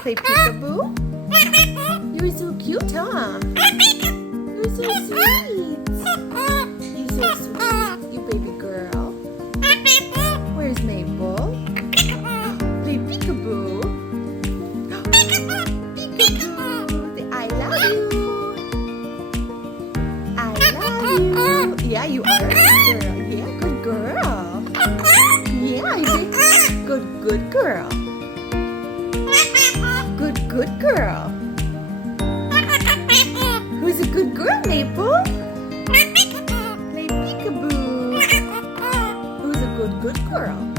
play peekaboo? You're so cute, huh? You're so sweet. You're so sweet, you baby girl. Where's Maple? Play peekaboo. Peekaboo. Say, I love you. I love you. Yeah, you are a good girl. Yeah, good girl. Yeah, you're a good girl. Good girl. Who's a good girl, Maple? Play peekaboo. Who's a good girl?